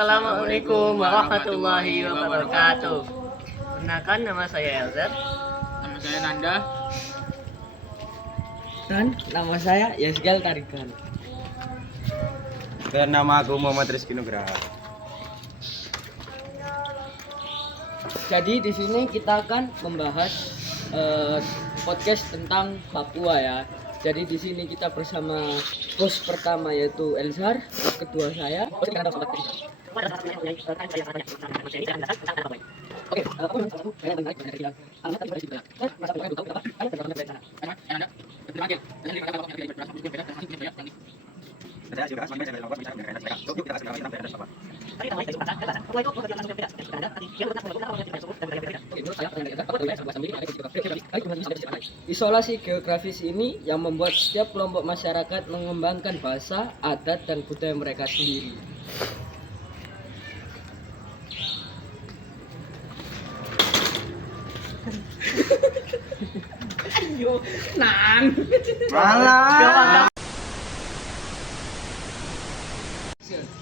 Assalamualaikum warahmatullahi wabarakatuh. Perkenalkan, nama saya Elzar. Nama saya Nanda. Dan nama saya Yesgal Tarikan. Dan nama aku Muhammad Rizky Nugraha. Jadi di sini kita akan membahas podcast tentang Papua ya. Jadi di sini kita bersama host pertama yaitu Elzar, host kedua saya. Oke, Isolasi geografis ini yang membuat setiap kelompok masyarakat mengembangkan bahasa, adat, dan budaya mereka sendiri.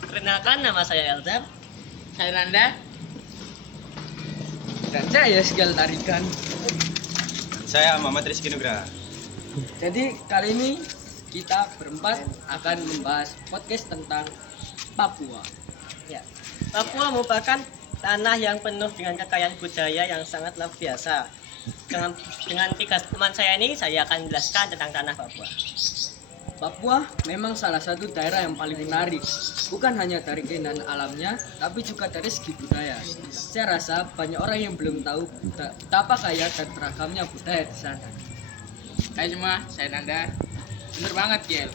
Perkenalkan, nama saya Elzar. Saya Nanda. Dan saya Yesgal Tarikan. Saya Muhammad Rizky Nugraha. Jadi kali ini kita berempat akan membahas podcast tentang Papua. Ya, Papua merupakan tanah yang penuh dengan kekayaan budaya yang sangat luar biasa. Dengan tiga teman saya ini, saya akan menjelaskan tentang tanah Papua. Papua memang salah satu daerah yang paling menarik, bukan hanya dari keindahan alamnya, tapi juga dari segi budaya. Saya rasa banyak orang yang belum tahu betapa kaya dan beragamnya budaya di sana. Hai semua, saya Nanda. Bener banget, Kiel.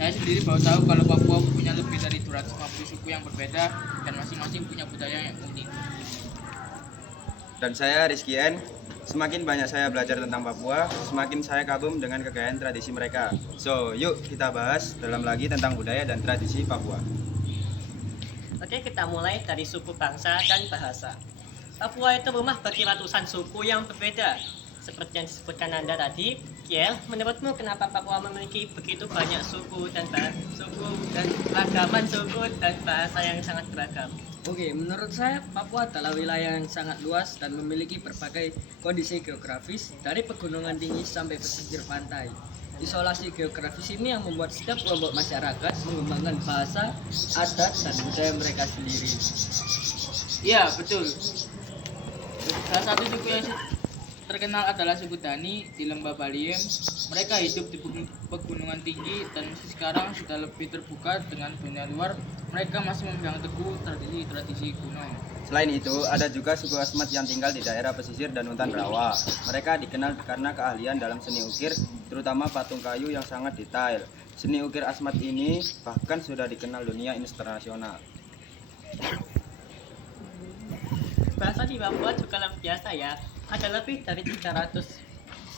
Saya sendiri baru tahu kalau Papua punya lebih dari 250 suku yang berbeda dan masing-masing punya budaya yang unik. Dan saya Rizky N. Semakin banyak saya belajar tentang Papua, semakin saya kagum dengan kekayaan tradisi mereka. So, yuk kita bahas dalam lagi tentang budaya dan tradisi Papua. Oke, kita mulai dari suku, bangsa, dan bahasa. Papua itu rumah bagi ratusan suku yang berbeda. Seperti yang disebutkan Nanda tadi, Kiel, menurutmu kenapa Papua memiliki begitu banyak suku dan keragaman suku dan bahasa yang sangat beragam? Oke, menurut saya Papua adalah wilayah yang sangat luas dan memiliki berbagai kondisi geografis dari pegunungan tinggi sampai pesisir pantai. Isolasi geografis ini yang membuat setiap kelompok masyarakat mengembangkan bahasa, adat, dan budaya mereka sendiri. Iya, betul. Salah satu suku yang terkenal adalah suku Dani di Lembah Baliem. Mereka hidup di pegunungan tinggi dan sekarang sudah lebih terbuka dengan dunia luar. Mereka masih memegang teguh tradisi kuno. Selain itu, ada juga suku Asmat yang tinggal di daerah pesisir dan hutan rawa. Mereka dikenal karena keahlian dalam seni ukir, terutama patung kayu yang sangat detail. Seni ukir Asmat ini bahkan sudah dikenal dunia internasional. Bahasa di Papua juga luar biasa ya. Ada lebih dari 300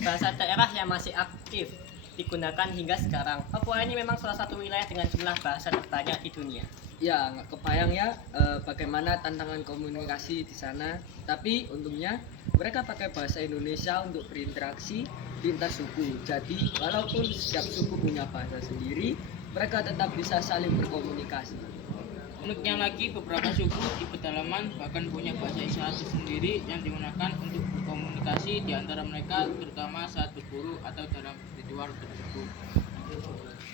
bahasa daerah yang masih aktif digunakan hingga sekarang. Papua ini memang salah satu wilayah dengan jumlah bahasa terbanyak di dunia. Ya, nggak kebayang ya bagaimana tantangan komunikasi di sana. Tapi untungnya mereka pakai bahasa Indonesia untuk berinteraksi lintas suku. Jadi walaupun setiap suku punya bahasa sendiri, mereka tetap bisa saling berkomunikasi. Uniknya lagi, beberapa suku di pedalaman bahkan punya bahasa isyarat sendiri yang digunakan untuk berkomunikasi di antara mereka, terutama saat berburu atau dalam ritual tersebut.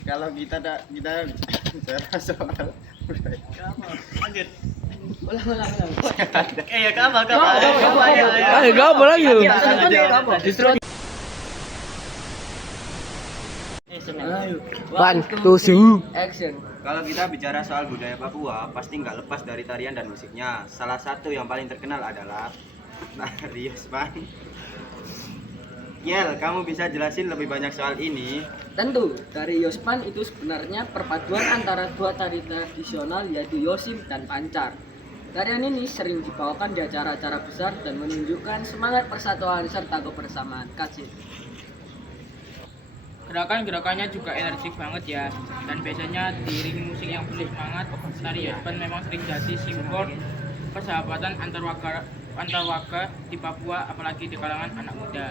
Kalau kita bicara soal budaya. Lanjut. Ulang. Ya kamu. Gak lagi lu. One, two, three, action. Kalau kita bicara soal budaya Papua, pasti nggak lepas dari tarian dan musiknya. Salah satu yang paling terkenal adalah tari Yospan. Yel, kamu bisa jelasin lebih banyak soal ini? Tentu, tari Yospan itu sebenarnya perpaduan antara dua tari tradisional yaitu Yosim dan Pancar. Tarian ini sering dibawakan di acara-acara besar dan menunjukkan semangat persatuan serta kebersamaan. Kasih. Gerakan-gerakannya juga energik banget ya, dan biasanya diiringi musik yang penuh semangat. Tari Yospan memang sering jadi simbol persahabatan antar warga di Papua, apalagi di kalangan anak muda.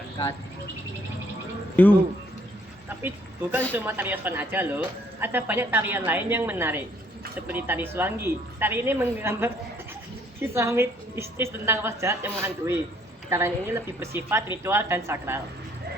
Tapi bukan cuma tari Yospan aja loh, ada banyak tarian lain yang menarik. seperti tari Suanggi. Tari ini menggambar kisah mistis tentang roh jahat yang menghantui. Tarian ini lebih bersifat ritual dan sakral.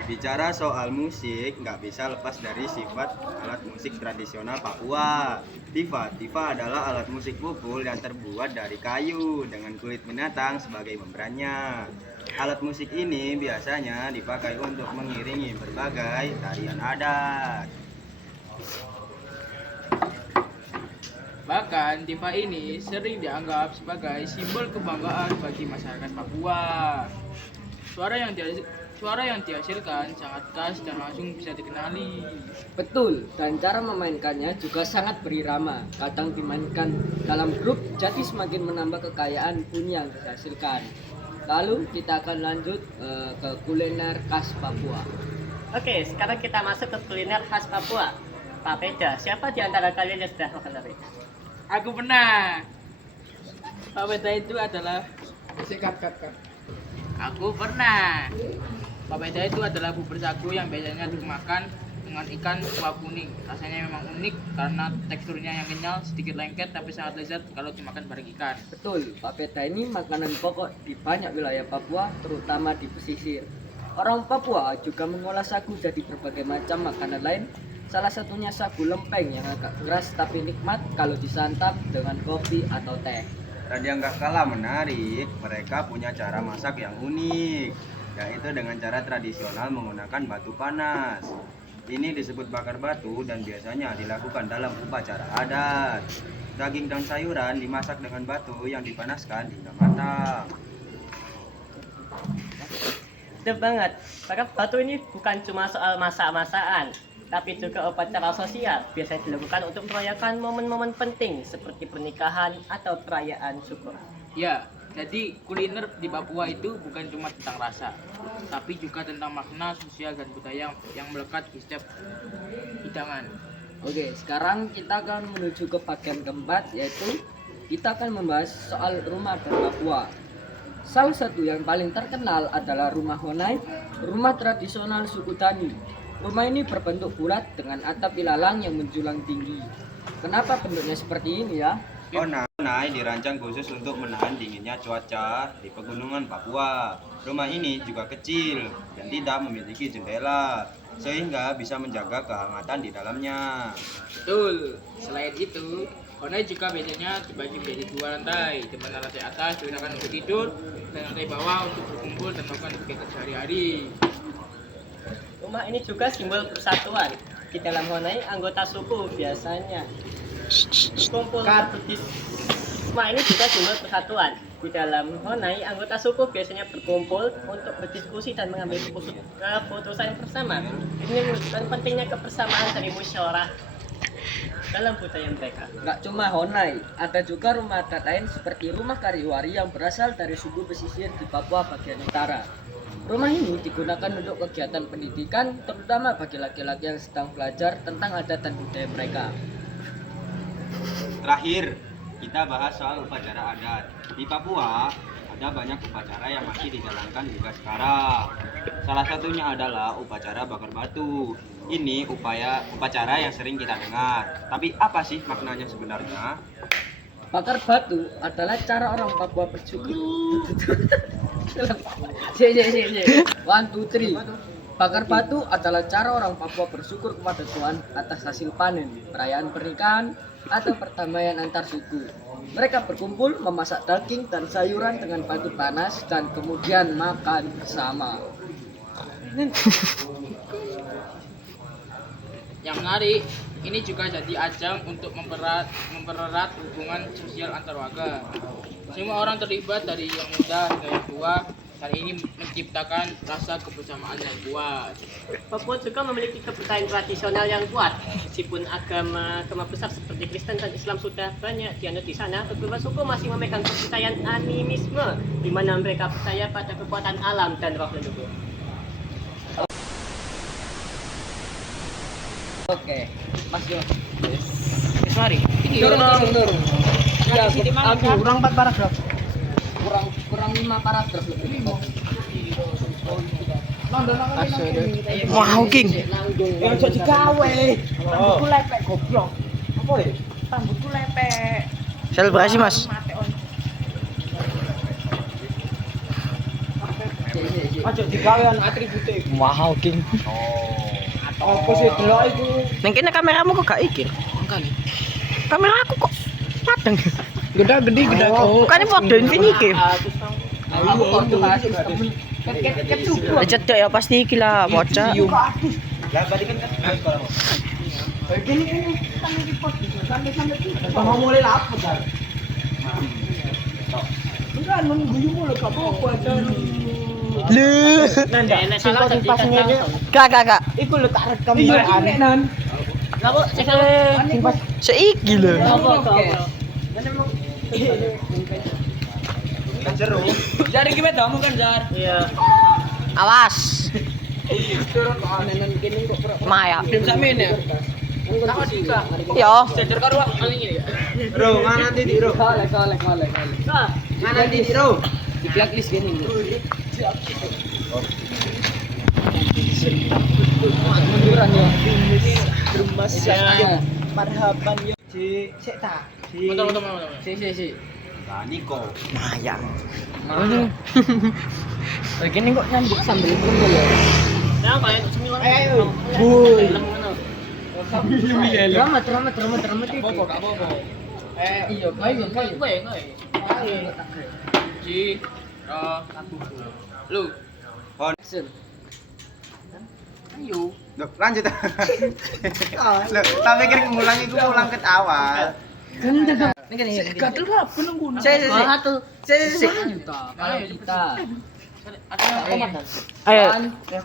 Bicara soal musik, nggak bisa lepas dari sifat alat musik tradisional Papua. Tifa adalah alat musik pukul yang terbuat dari kayu dengan kulit binatang sebagai membrannya. Alat musik ini biasanya dipakai untuk mengiringi berbagai tarian adat. Bahkan tifa ini sering dianggap sebagai simbol kebanggaan bagi masyarakat Papua. Suara yang dihasilkan sangat khas dan langsung bisa dikenali. Betul, dan cara memainkannya juga sangat berirama. Kadang dimainkan dalam grup, jadi semakin menambah kekayaan bunyi yang dihasilkan. Lalu kita akan lanjut ke kuliner khas Papua. Oke, sekarang kita masuk ke kuliner khas Papua. Pak Peda, siapa di antara kalian yang sudah makan tadi? Aku pernah. Papeda itu adalah Aku pernah. Papeda itu adalah bubur sagu yang biasanya dimakan dengan ikan kuah kuning. Rasanya memang unik karena teksturnya yang kenyal, sedikit lengket tapi sangat lezat kalau dimakan bareng ikan. Betul, papeda ini makanan pokok di banyak wilayah Papua, terutama di pesisir. Orang Papua juga mengolah sagu jadi berbagai macam makanan lain. Salah satunya sagu lempeng yang agak keras tapi nikmat kalau disantap dengan kopi atau teh. Dan yang gak kalah menarik, mereka punya cara masak yang unik, yaitu dengan cara tradisional menggunakan batu panas. Ini disebut bakar batu dan biasanya dilakukan dalam upacara adat. Daging dan sayuran dimasak dengan batu yang dipanaskan hingga matang. Betul banget, bakar batu ini bukan cuma soal masak-masakan, tapi juga upacara sosial. Biasanya dilakukan untuk merayakan momen-momen penting seperti pernikahan atau perayaan syukur. Ya, jadi kuliner di Papua itu bukan cuma tentang rasa, tapi juga tentang makna sosial dan budaya yang melekat di setiap hidangan. Oke, sekarang kita akan menuju ke bagian keempat, yaitu kita akan membahas soal rumah adat Papua. Salah satu yang paling terkenal adalah rumah Honai, rumah tradisional suku Dani. Rumah ini berbentuk bulat dengan atap ilalang yang menjulang tinggi. Kenapa bentuknya seperti ini ya? Honai dirancang khusus untuk menahan dinginnya cuaca di pegunungan Papua. Rumah ini juga kecil dan tidak memiliki jendela, sehingga bisa menjaga kehangatan di dalamnya. Betul. Selain itu, Honai juga biasanya dibagi menjadi 2 lantai, di mana lantai atas digunakan untuk tidur dan lantai bawah untuk berkumpul dan melakukan kegiatan sehari-hari. Rumah ini juga simbol persatuan. Di dalam Honai, anggota suku biasanya berkumpul rumah ini juga simbol persatuan. Di dalam Honai, anggota suku biasanya berkumpul untuk berdiskusi dan mengambil keputusan bersama. Ini menunjukkan pentingnya kebersamaan dari musyawarah dalam budaya mereka. Nggak cuma Honai, ada juga rumah adat lain seperti rumah Kariwari yang berasal dari suku pesisir di Papua bagian utara. Rumah ini digunakan untuk kegiatan pendidikan, terutama bagi laki-laki yang sedang belajar tentang adat dan budaya mereka. Terakhir, kita bahas soal upacara adat. Di Papua, ada banyak upacara yang masih dijalankan juga sekarang. Salah satunya adalah upacara bakar batu. Ini upacara yang sering kita dengar. Tapi apa sih maknanya sebenarnya? Bakar batu adalah cara orang Papua bersyukur. 1, 2, 3. Bakar batu adalah cara orang Papua bersyukur kepada Tuhan atas hasil panen, perayaan pernikahan, atau perdamaian antar suku. Mereka berkumpul memasak daging dan sayuran dengan batu panas dan kemudian makan bersama. Yang menarik, ini juga jadi ajang untuk mempererat hubungan sosial antar warga. Semua orang terlibat dari yang muda hingga yang tua, dan ini menciptakan rasa kebersamaan yang kuat. Papua juga memiliki kepercayaan tradisional yang kuat. Meskipun agama besar seperti Kristen dan Islam sudah banyak dianut di sana, beberapa suku masih memegang kepercayaan animisme, di mana mereka percaya pada kekuatan alam dan roh leluhur. Oke, Mas Yo. Mari. Turun. Ya, aku Kurang 4 paragraf. kurang 5 paragraf lebih. Wow, King. Ya jadi gawe. Aku lepek goblok. Apa ya? rambutku lepek. Selebrasi Mas. Mate on. Aja digawean atribute. Wow King. Apa sih delok iku? Neng kene kameramu kok gak iki? Kamera aku kok padang. Gede kok. Bukannya foto Infinity. Aku foto Mas. Cedek ya pasti iki lah bocah. Lah berarti kan sekolah. Gini kan iki pot sampai Bang mulai lapar kan. Enggak guyu mulu gak apa-apa ada. Lu. Nanda, salah tadi Kak. Iku lho tak rekam bae Nan. Lah kok cek Seiki lho. Kan seru. Jar iki wedamu kan Jar. Iya. Awas. Turun kok anenan kene kok pura. Maya. Dem sakmene ya. Takon Dika. Yo. Jajar karo paling ini. Bro, mana nanti Bro? Kale. Mana nanti Bro? Di blacklist gini. Munduran ya. Gemas ya. Marhaban ya. Sik ta. Motor. Si. Nah, Niko. Maya. Mana? Begini kok nyambut sambil kumpul ya. Nah, kayak cemilan. Ayo. Drama itu. Apa? Iya, ayo. Ji. Lu. Action. Ayo. Loh, lanjut. Loh, tak pikir ngulangi gue ulang ke awal. Gatel apa nunggu? Si. Kalau kita. Ayo.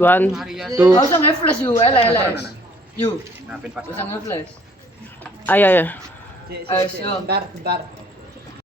One, two. Gak usah nge-flash you, LLS. You, Napin pas. gak usah nge-flash. Ayo. Ayo, bentar.